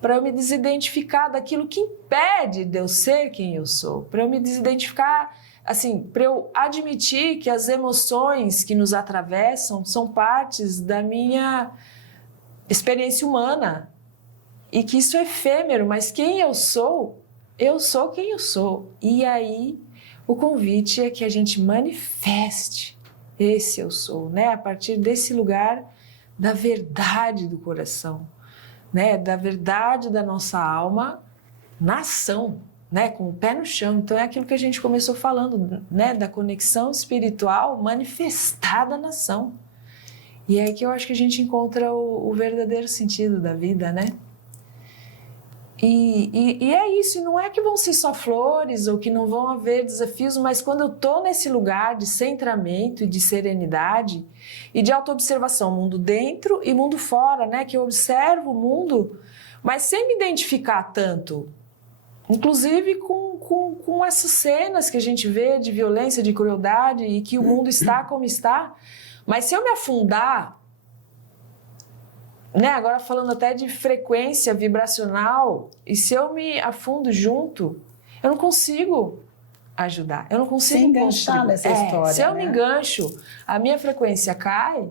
para eu me desidentificar daquilo que impede de eu ser quem eu sou, para eu me desidentificar, assim, para eu admitir que as emoções que nos atravessam são partes da minha experiência humana e que isso é efêmero, mas quem eu sou quem eu sou. E aí, o convite é que a gente manifeste esse eu sou, né? A partir desse lugar da verdade do coração, né? Da verdade da nossa alma na ação, né? Com o pé no chão. Então, é aquilo que a gente começou falando, né? Da conexão espiritual manifestada na ação. E é aí que eu acho que a gente encontra o verdadeiro sentido da vida, né? E é isso, e não é que vão ser só flores ou que não vão haver desafios, mas quando eu estou nesse lugar de centramento e de serenidade e de autoobservação, mundo dentro e mundo fora, né? Que eu observo o mundo, mas sem me identificar tanto, inclusive com essas cenas que a gente vê de violência, de crueldade e que o mundo está como está, mas se eu me afundar, né, agora falando até de frequência vibracional, e se eu me afundo junto, eu não consigo ajudar, eu não consigo se enganchar nessa história. Se eu né? me engancho, a minha frequência cai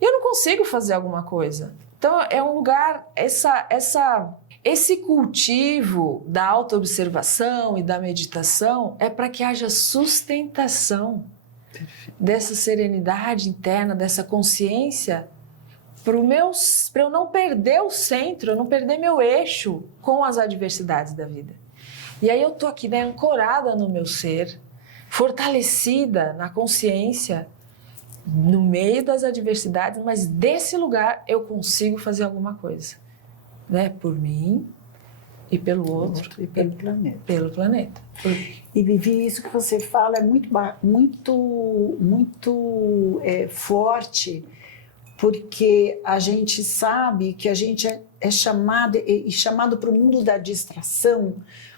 e eu não consigo fazer alguma coisa. Então, é um lugar, esse cultivo da autoobservação e da meditação é para que haja sustentação dessa serenidade interna, dessa consciência, para eu não perder o centro, eu não perder meu eixo com as adversidades da vida. E aí eu tô aqui, né, ancorada no meu ser, fortalecida na consciência, no meio das adversidades, mas desse lugar eu consigo fazer alguma coisa, né? Por mim e pelo outro e pelo planeta. Pelo planeta. E Vivi, isso que você fala é muito forte, porque a gente sabe que a gente é chamado para o mundo da distração.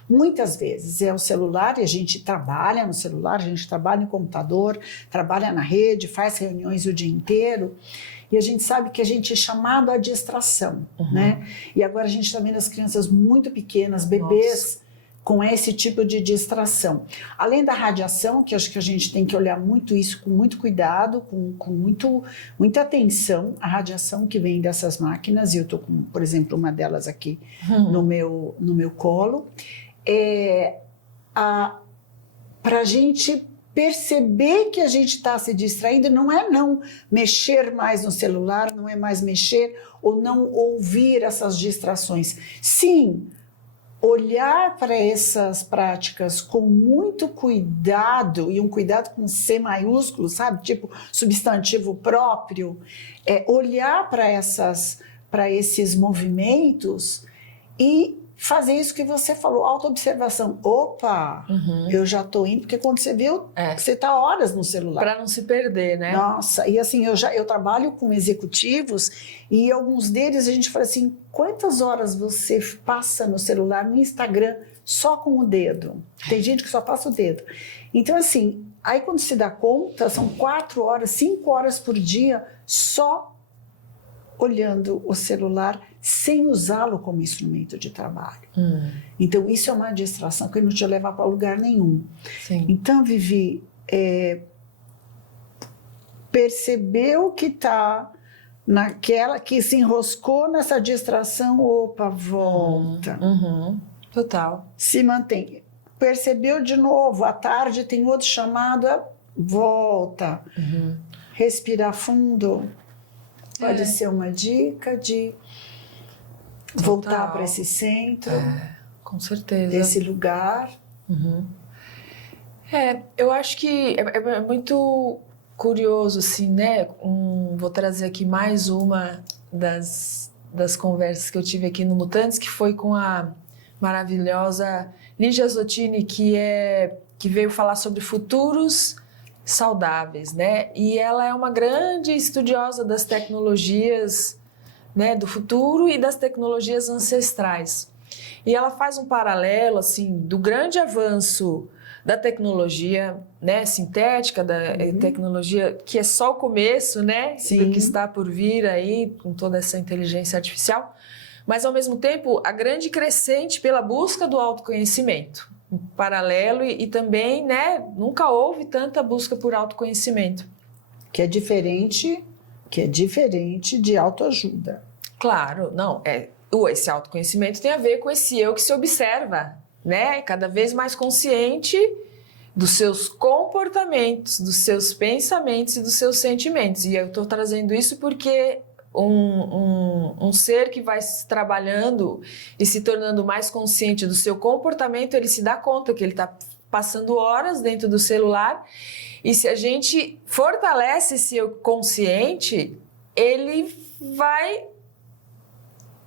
Muitas vezes é o celular, e a gente trabalha no celular, a gente trabalha no computador, trabalha na rede, faz reuniões o dia inteiro, e a gente sabe que a gente é chamado à distração, né? E agora a gente está vendo as crianças muito pequenas, bebês, com esse tipo de distração. Além da radiação, que acho que a gente tem que olhar muito isso com muito cuidado, com muita atenção, a radiação que vem dessas máquinas, e eu estou com, por exemplo, uma delas aqui no meu colo, para a gente perceber que a gente está se distraindo, não é não mexer mais no celular, não é mais mexer ou não ouvir essas distrações. Sim, olhar para essas práticas com muito cuidado, e um cuidado com C maiúsculo, sabe? Tipo substantivo próprio, olhar para esses movimentos e fazer isso que você falou, autoobservação. Opa, eu já estou indo, porque quando você viu, você está horas no celular. Para não se perder, né? Nossa, e assim, eu trabalho com executivos e alguns deles a gente fala assim, quantas horas você passa no celular, no Instagram, só com o dedo? Tem gente que só passa o dedo. Então assim, aí quando se dá conta, são 4 horas, 5 horas por dia só olhando o celular sem usá-lo como instrumento de trabalho. Então, isso é uma distração que não te leva para lugar nenhum. Sim. Então, Vivi, percebeu que está naquela, que se enroscou nessa distração, opa, volta. Total. Se mantém. Percebeu de novo, à tarde tem outro chamado, volta. Respirar fundo. Pode ser uma dica de voltar para esse centro, com certeza. desse lugar. Eu acho que é muito curioso, assim, né? Vou trazer aqui mais uma das conversas que eu tive aqui no Mutantes, que foi com a maravilhosa Lígia Zottini, que veio falar sobre futuros saudáveis, né? E ela é uma grande estudiosa das tecnologias, né, do futuro e das tecnologias ancestrais. E ela faz um paralelo, assim, do grande avanço da tecnologia, né, sintética, da tecnologia que é só o começo, né, do que está por vir aí com toda essa inteligência artificial, mas ao mesmo tempo a grande crescente pela busca do autoconhecimento. Em paralelo e também, né, nunca houve tanta busca por autoconhecimento. Que é diferente de autoajuda. Claro, não, esse autoconhecimento tem a ver com esse eu que se observa, né, cada vez mais consciente dos seus comportamentos, dos seus pensamentos e dos seus sentimentos. E eu estou trazendo isso porque um ser que vai se trabalhando e se tornando mais consciente do seu comportamento, ele se dá conta que ele está passando horas dentro do celular, e se a gente fortalece esse eu consciente, ele vai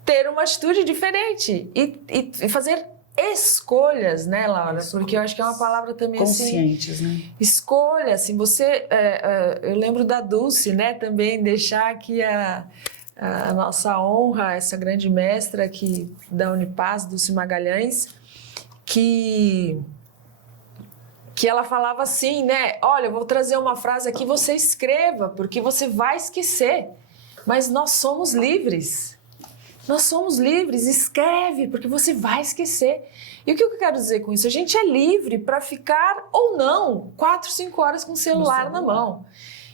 ter uma atitude diferente e fazer escolhas, né, Laura? Porque eu acho que é uma palavra também conscientes, assim, né? Escolha, assim, você... eu lembro da Dulce, né, também deixar aqui a nossa honra, essa grande mestra aqui da Unipaz, Dulce Magalhães, que ela falava assim, né, olha, eu vou trazer uma frase aqui, você escreva, porque você vai esquecer, mas nós somos livres. Nós somos livres, escreve, porque você vai esquecer. E o que eu quero dizer com isso? A gente é livre para ficar ou não 4, 5 horas com o celular na mão.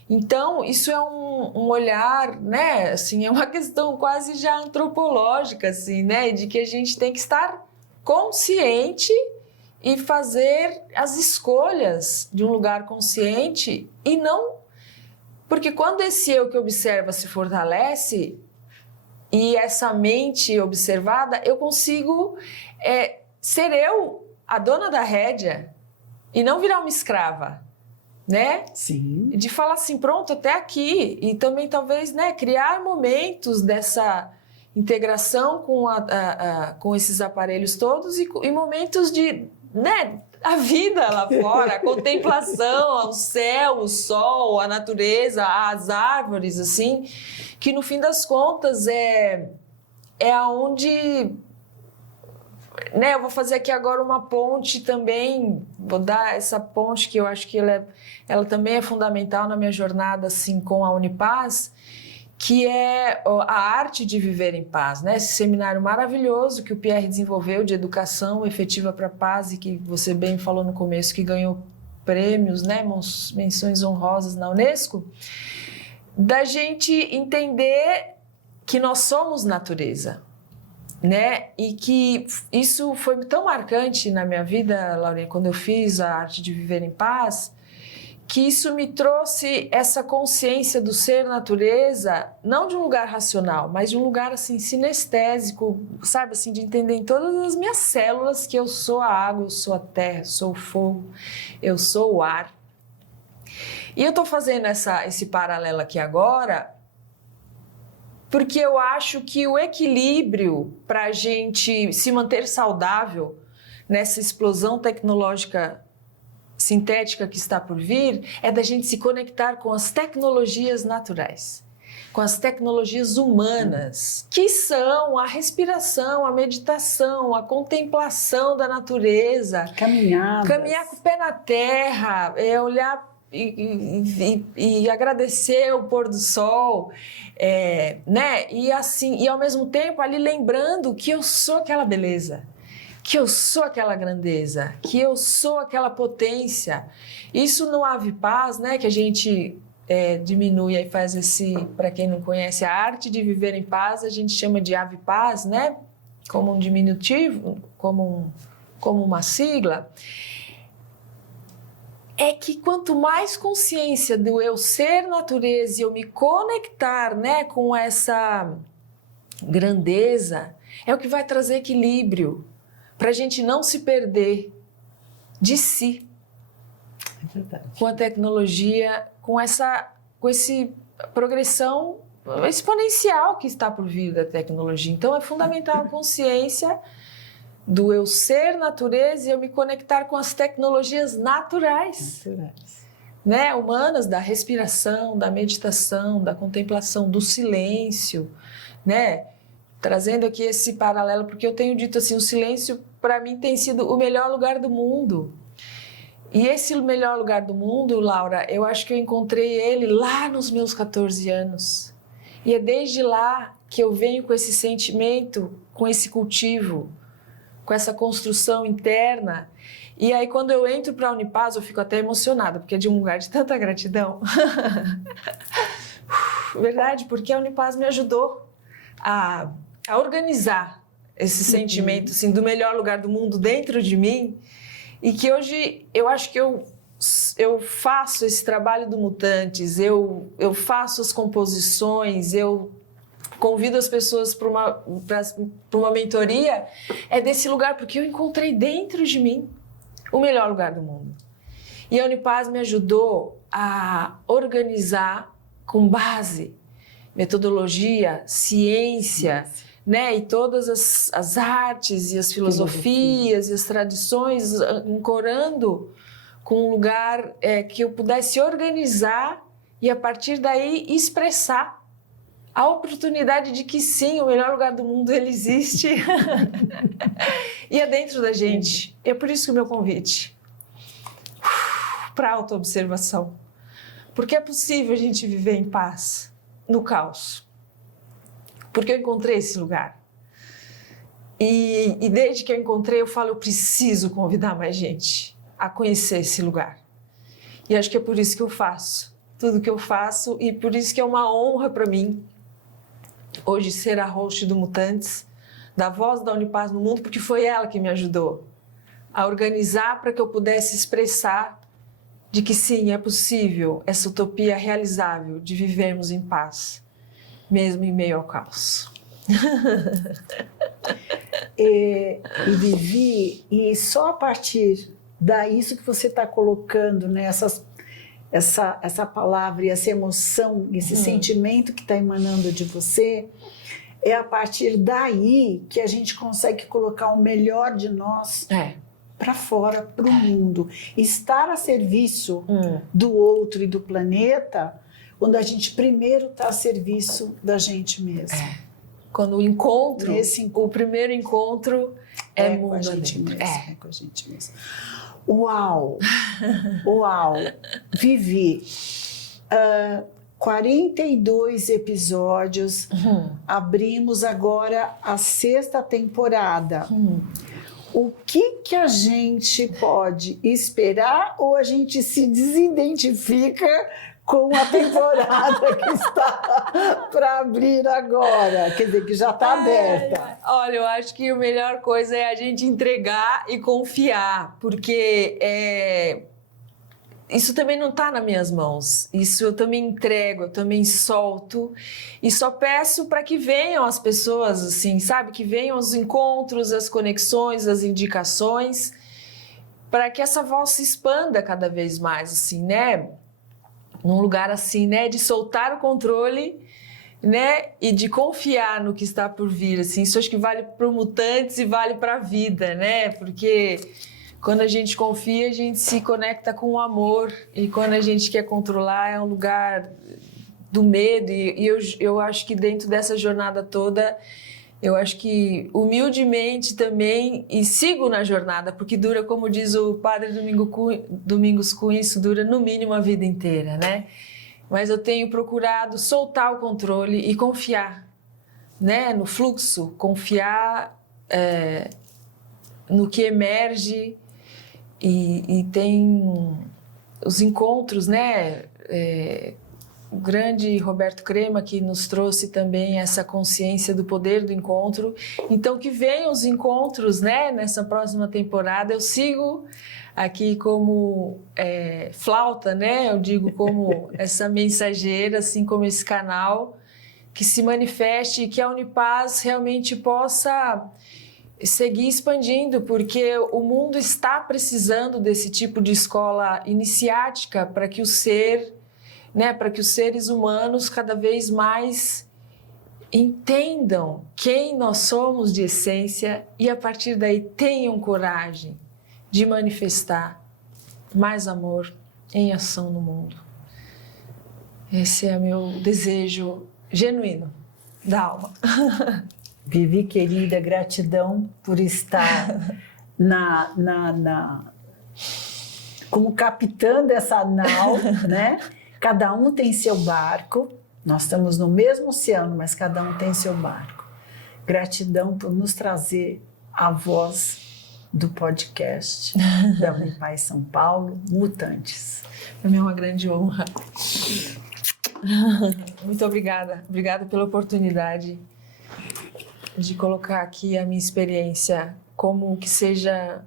Então, isso é um olhar, né, assim, é uma questão quase já antropológica, assim, né, de que a gente tem que estar consciente e fazer as escolhas de um lugar consciente e não... Porque quando esse eu que observa se fortalece e essa mente observada, eu consigo ser eu a dona da rédea e não virar uma escrava, né? Sim. De falar assim, pronto, até aqui. E também talvez, né, criar momentos dessa integração com esses aparelhos todos e momentos de, né, a vida lá fora, a contemplação, o céu, o sol, a natureza, as árvores, assim, que no fim das contas é aonde, né, eu vou fazer aqui agora uma ponte também, vou dar essa ponte que eu acho que ela também é fundamental na minha jornada assim, com a Unipaz, que é a arte de viver em paz, né? Esse seminário maravilhoso que o Pierre desenvolveu de educação efetiva para a paz e que você bem falou no começo, que ganhou prêmios, né? Menções honrosas na Unesco, da gente entender que nós somos natureza, né? E que isso foi tão marcante na minha vida, Laurinha, quando eu fiz a arte de viver em paz, que isso me trouxe essa consciência do ser natureza, não de um lugar racional, mas de um lugar assim sinestésico, sabe, assim, de entender em todas as minhas células que eu sou a água, eu sou a terra, eu sou o fogo, eu sou o ar. E eu estou fazendo esse paralelo aqui agora porque eu acho que o equilíbrio para a gente se manter saudável nessa explosão tecnológica sintética que está por vir é da gente se conectar com as tecnologias naturais, com as tecnologias humanas, que são a respiração, a meditação, a contemplação da natureza, caminhar com o pé na terra, olhar e agradecer o pôr do sol, né? E assim, e ao mesmo tempo ali lembrando que eu sou aquela beleza, que eu sou aquela grandeza, que eu sou aquela potência. Isso no Ave Paz, né, que a gente diminui e faz para quem não conhece, a arte de viver em paz, a gente chama de Ave Paz, né, como um diminutivo, como uma sigla. É que quanto mais consciência do eu ser natureza e eu me conectar, né, com essa grandeza, é o que vai trazer equilíbrio, para a gente não se perder de si. É verdade. Com a tecnologia, com essa progressão exponencial que está por vir da tecnologia. Então é fundamental a consciência do eu ser natureza e eu me conectar com as tecnologias naturais. Né, humanas, da respiração, da meditação, da contemplação, do silêncio, né? Trazendo aqui esse paralelo, porque eu tenho dito assim, o silêncio para mim tem sido o melhor lugar do mundo. E esse melhor lugar do mundo, Laura, eu acho que eu encontrei ele lá nos meus 14 anos. E é desde lá que eu venho com esse sentimento, com esse cultivo, com essa construção interna. E aí quando eu entro para a Unipaz, eu fico até emocionada, porque é de um lugar de tanta gratidão. Verdade, porque a Unipaz me ajudou a organizar esse sentimento assim, do melhor lugar do mundo dentro de mim, e que hoje eu acho que eu faço esse trabalho do Mutantes, eu faço as composições, eu convido as pessoas para uma mentoria, é desse lugar, porque eu encontrei dentro de mim o melhor lugar do mundo. E a Unipaz me ajudou a organizar com base, metodologia, ciência, né? E todas as artes e as filosofias e as tradições, ancorando com um lugar que eu pudesse organizar e a partir daí expressar a oportunidade de que sim, o melhor lugar do mundo ele existe e é dentro da gente. É por isso que o meu convite para porque eu encontrei esse lugar. E desde que eu encontrei, eu falo, eu preciso convidar mais gente a conhecer esse lugar. E acho que é por isso que eu faço tudo que eu faço, e por isso que é uma honra para mim hoje ser a host do Mutantes, da Voz da Unipaz no Mundo, porque foi ela que me ajudou a organizar para que eu pudesse expressar de que sim, é possível essa utopia realizável de vivermos em paz, mesmo em meio ao caos. E Vivi, e só a partir disso que você está colocando, né, essa palavra e essa emoção, esse sentimento que está emanando de você, é a partir daí que a gente consegue colocar o melhor de nós para fora, para o mundo. Estar a serviço do outro e do planeta, quando a gente primeiro está a serviço da gente mesmo. Quando o encontro, o primeiro encontro é com a gente mesmo. É com a gente mesmo. Uau! Uau! Vivi, 42 episódios, abrimos agora a 6ª temporada. O que a gente pode esperar, ou a gente se desidentifica com a temporada que está para abrir agora? Quer dizer, que já está aberta. Olha, eu acho que a melhor coisa é a gente entregar e confiar, porque isso também não está nas minhas mãos. Isso eu também entrego, eu também solto, e só peço para que venham as pessoas, assim, sabe? Que venham os encontros, as conexões, as indicações, para que essa voz se expanda cada vez mais, assim, né? Num lugar assim, né, de soltar o controle, né, e de confiar no que está por vir, assim. Isso acho que vale para o Mutantes e vale para a vida, né, porque quando a gente confia, a gente se conecta com o amor, e quando a gente quer controlar, é um lugar do medo, e eu acho que dentro dessa jornada toda, eu acho que humildemente também, e sigo na jornada, porque dura, como diz o padre Domingos Cunha, isso dura no mínimo a vida inteira, né? Mas eu tenho procurado soltar o controle e confiar, né? No fluxo, confiar no que emerge, e tem os encontros, né? O grande Roberto Crema, que nos trouxe também essa consciência do poder do encontro. Então, que venham os encontros, né? Nessa próxima temporada. Eu sigo aqui como flauta, né? Eu digo como essa mensageira, assim como esse canal, que se manifeste e que a Unipaz realmente possa seguir expandindo, porque o mundo está precisando desse tipo de escola iniciática para que o ser... né, para que os seres humanos cada vez mais entendam quem nós somos de essência, e a partir daí tenham coragem de manifestar mais amor em ação no mundo. Esse é meu desejo genuíno da alma. Vivi, querida, gratidão por estar como capitã dessa nau, né? Cada um tem seu barco, nós estamos no mesmo oceano, mas cada um tem seu barco. Gratidão por nos trazer a voz do podcast da Unipaz São Paulo, Mutantes. Para mim é uma grande honra. Muito obrigada. Obrigada pela oportunidade de colocar aqui a minha experiência, como que seja...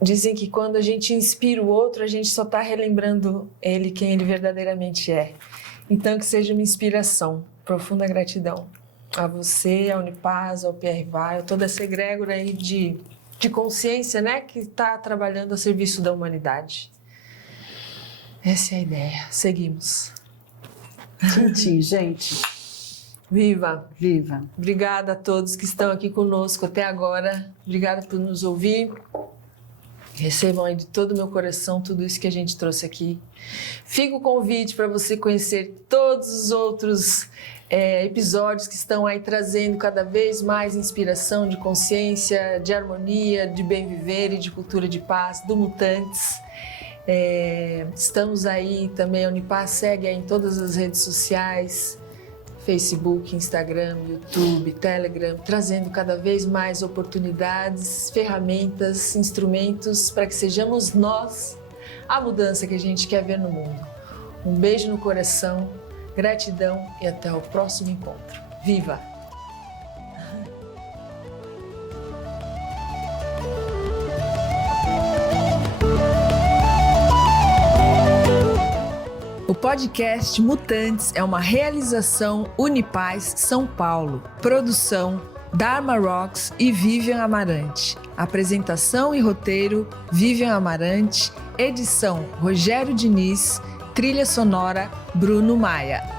Dizem que quando a gente inspira o outro, a gente só está relembrando ele, quem ele verdadeiramente é. Então, que seja uma inspiração. Profunda gratidão a você, à Unipaz, ao Pierre Weil, toda essa egrégora aí de consciência, né, que está trabalhando a serviço da humanidade. Essa é a ideia. Seguimos. Tchim, gente. Viva! Viva! Obrigada a todos que estão aqui conosco até agora. Obrigada por nos ouvir. Recebam aí de todo o meu coração tudo isso que a gente trouxe aqui. Fica o convite para você conhecer todos os outros episódios que estão aí trazendo cada vez mais inspiração de consciência, de harmonia, de bem viver e de cultura de paz, do Mutantes. Estamos aí também, a Unipaz segue aí em todas as redes sociais, Facebook, Instagram, YouTube, Telegram, trazendo cada vez mais oportunidades, ferramentas, instrumentos para que sejamos nós a mudança que a gente quer ver no mundo. Um beijo no coração, gratidão e até o próximo encontro. Viva! O podcast Mutantes é uma realização Unipaz São Paulo. Produção Dharma Rocks e Vivian Amarante. Apresentação e roteiro Vivian Amarante. Edição Rogério Diniz. Trilha sonora Bruno Maia.